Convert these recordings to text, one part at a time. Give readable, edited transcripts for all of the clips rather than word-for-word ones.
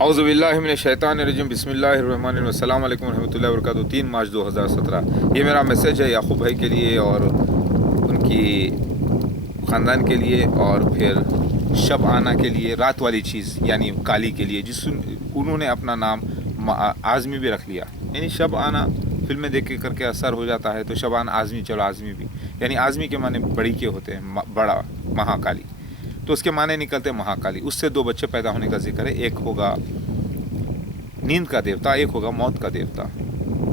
औज़ुबिल्लाहिमिनश्शैतानिर्रजीम बिस्मिल्लाहिर्रहमानिर्रहीम अस्सलाम वालेकुम रहमतुल्लाहि व बरकातुहू। 3 मार्च 2017 ये मेरा मैसेज है याकूब भाई के लिए और उनकी ख़ानदान के लिए, और फिर शब आना के लिए, रात वाली चीज़ यानी काली के लिए, जिस उन्होंने अपना नाम आज़मी भी रख लिया। यानी शब आना फिल्में देख के करके असर हो जाता है, तो शबान आज़मी, चलो आज़मी भी, यानी आज़मी के माने बड़ी के होते हैं, बड़ा, महाकाली, तो उसके माने निकलते महाकाली। उससे 2 बच्चे पैदा होने का जिक्र है। एक होगा नींद का देवता, एक होगा मौत का देवता।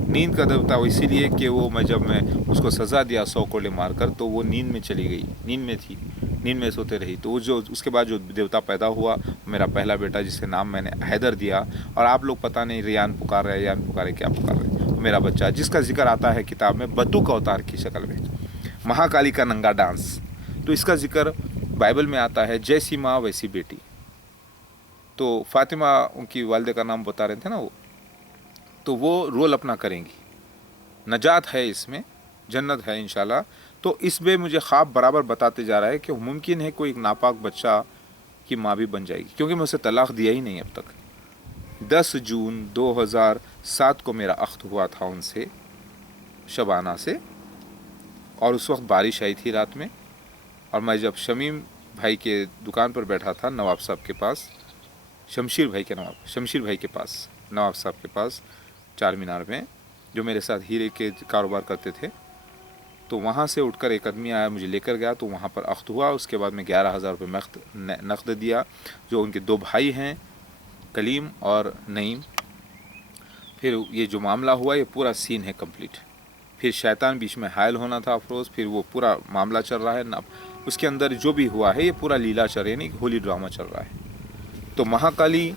नींद का देवता वो इसीलिए कि वो जब मैं उसको सज़ा दिया 100 कोड़े मारकर, तो वो नींद में चली गई, नींद में थी, नींद में सोते रही। तो वो जो उसके बाद जो देवता पैदा हुआ, मेरा पहला बेटा, जिसके नाम मैंने हैदर दिया, और आप लोग पता नहीं रियान पुकार रहे, यान पुकारे, क्या पुकार रहे, वो मेरा बच्चा, जिसका जिक्र आता है किताब में बतूक अवतार की शक्ल में, महाकाली का नंगा डांस। तो इसका जिक्र बाइबल में आता है, जैसी माँ वैसी बेटी। तो फातिमा उनकी वालिदा का नाम बता रहे थे ना वो, तो वो रोल अपना करेंगी। नजात है इसमें, जन्नत है इंशाल्लाह। तो इसमें मुझे ख्वाब बराबर बताते जा रहा है कि मुमकिन है कोई एक नापाक बच्चा की माँ भी बन जाएगी, क्योंकि मैं उसे तलाक दिया ही नहीं अब तक। 10 जून 2007 को मेरा अख्त हुआ था उनसे, शबाना से, और उस वक्त बारिश आई थी रात में, और मैं जब शमीम भाई के दुकान पर बैठा था, नवाब साहब के पास, शमशीर भाई के पास, नवाब साहब के पास, चार मीनार में, जो मेरे साथ हीरे के कारोबार करते थे, तो वहाँ से उठकर एक आदमी आया, मुझे लेकर गया, तो वहाँ पर अख्त हुआ। उसके बाद में 11,000 रुपये नक़द दिया, जो उनके 2 भाई हैं, कलीम और नईम। फिर ये जो मामला हुआ, ये पूरा सीन है कंप्लीट। फिर शैतान बीच में हायल होना था अफरोज़, फिर वो पूरा मामला चल रहा है ना, उसके अंदर जो भी हुआ है, ये पूरा लीला चल रही है, यानी होली ड्रामा चल रहा है। तो महाकाली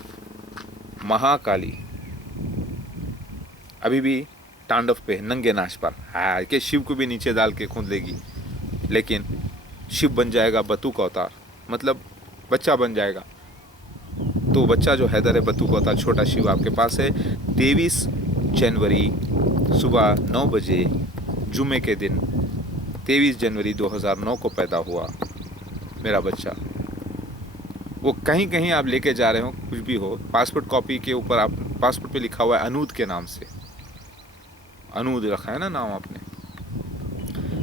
अभी भी तांडव पे, नंगे नाच पर, हाँ, कि शिव को भी नीचे डाल के खूंद लेगी, लेकिन शिव बन जाएगा बतूक अवतार, मतलब बच्चा बन जाएगा। तो बच्चा जो हैदर है, बतूक अवतार, छोटा शिव आपके पास है। 23 जनवरी सुबह 9 बजे जुमे के दिन, 23 जनवरी 2009 को पैदा हुआ मेरा बच्चा। वो कहीं कहीं आप लेके जा रहे हो, कुछ भी हो, पासपोर्ट कॉपी के ऊपर, आप पासपोर्ट पे लिखा हुआ है अनूद के नाम से, अनूद रखा है ना नाम आपने।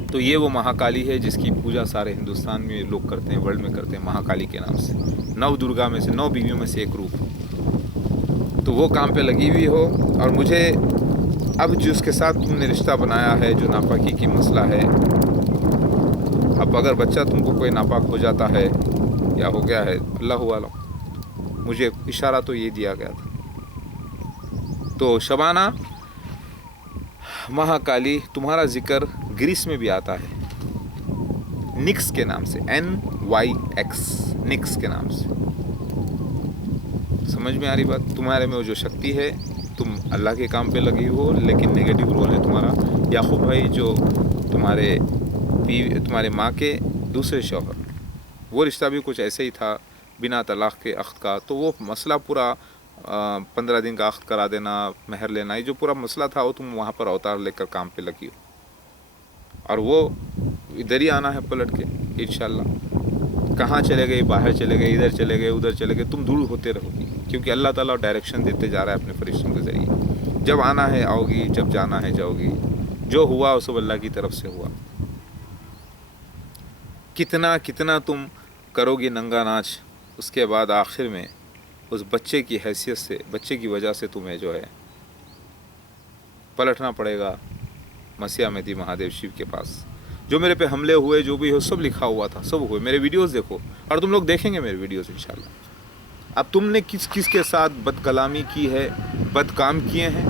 तो ये वो महाकाली है जिसकी पूजा सारे हिंदुस्तान में लोग करते हैं, वर्ल्ड में करते हैं, महाकाली के नाम से। 9 दुर्गा में से, 9 बीवियों में से एक रूप। तो वो काम पे लगी हुई हो, और मुझे अब जिसके साथ तुमने रिश्ता बनाया है, जो नापाकी की मसला है, अब अगर बच्चा तुमको कोई नापाक हो जाता है या हो गया है, अल्लाह वाला, मुझे इशारा तो ये दिया गया था। तो शबाना महाकाली, तुम्हारा जिक्र ग्रीस में भी आता है, निक्स के नाम से, NYX, निक्स के नाम से। समझ में आ रही बात? तुम्हारे में वो जो शक्ति है, तुम अल्लाह के काम पे लगी हो, लेकिन नेगेटिव रोल है तुम्हारा। याकूब भाई जो तुम्हारे माँ के दूसरे शौहर, वो रिश्ता भी कुछ ऐसे ही था, बिना तलाक़ के अख्त का। तो वो मसला पूरा 15 दिन का अख्त करा देना, महर लेना, ये जो पूरा मसला था, वो तुम वहाँ पर अवतार लेकर काम पे लगी हो, और वो इधर ही आना है पलट के इंशाल्लाह। कहाँ चले गए, बाहर चले गए, इधर चले गए, उधर चले गए, तुम दूर होते रहोगी, क्योंकि अल्लाह ताला डायरेक्शन देते जा रहा है अपने फरिश्तों के ज़रिए। जब आना है आओगी, जब जाना है जाओगी। जो हुआ वो सब अल्लाह की तरफ से हुआ। कितना कितना तुम करोगी नंगा नाच, उसके बाद आखिर में उस बच्चे की हैसियत से, बच्चे की वजह से तुम्हें जो है पलटना पड़ेगा मसीहा मेहदी महादेव शिव के पास। जो मेरे पे हमले हुए, जो भी हो, सब लिखा हुआ था, सब हुए। मेरे वीडियोस देखो, और तुम लोग देखेंगे मेरे वीडियोस इंशाल्लाह। अब तुमने किस किस के साथ बदकलामी की है, बदकाम किए हैं।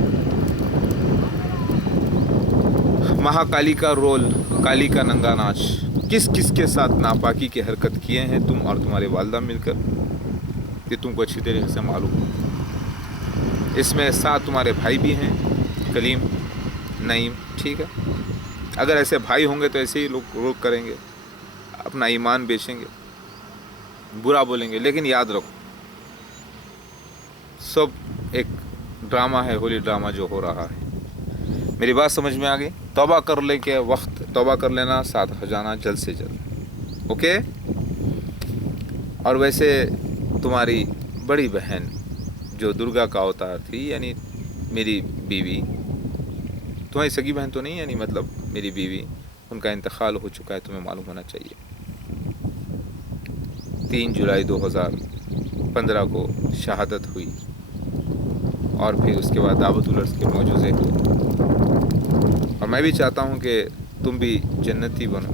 महाकाली का रोल, काली का नंगा नाच, किस किस के साथ नापाकी की हरकत किए हैं तुम और तुम्हारे वालिदा मिलकर, ये तुमको अच्छी तरीके से मालूम है। इसमें 7 तुम्हारे भाई भी हैं, कलीम, नईम, ठीक है। अगर ऐसे भाई होंगे तो ऐसे ही लोग रोक करेंगे, अपना ईमान बेचेंगे, बुरा बोलेंगे। लेकिन याद रखो, सब एक ड्रामा है, होली ड्रामा जो हो रहा है। मेरी बात समझ में आ गई? तौबा कर ले के वक्त तौबा कर लेना, साथ हो जाना जल्द से जल्द, ओके। और वैसे तुम्हारी बड़ी बहन जो दुर्गा का अवतार थी, यानी मेरी बीवी, तुम्हारी सगी बहन तो नहीं, यानी मतलब मेरी बीवी, उनका इंतकाल हो चुका है, तुम्हें मालूम होना चाहिए। 3 जुलाई 2015 को शहादत हुई और फिर उसके बाद दावत उलर्स के मौजूज़े हुए। और मैं भी चाहता हूँ कि तुम भी जन्नती बनो,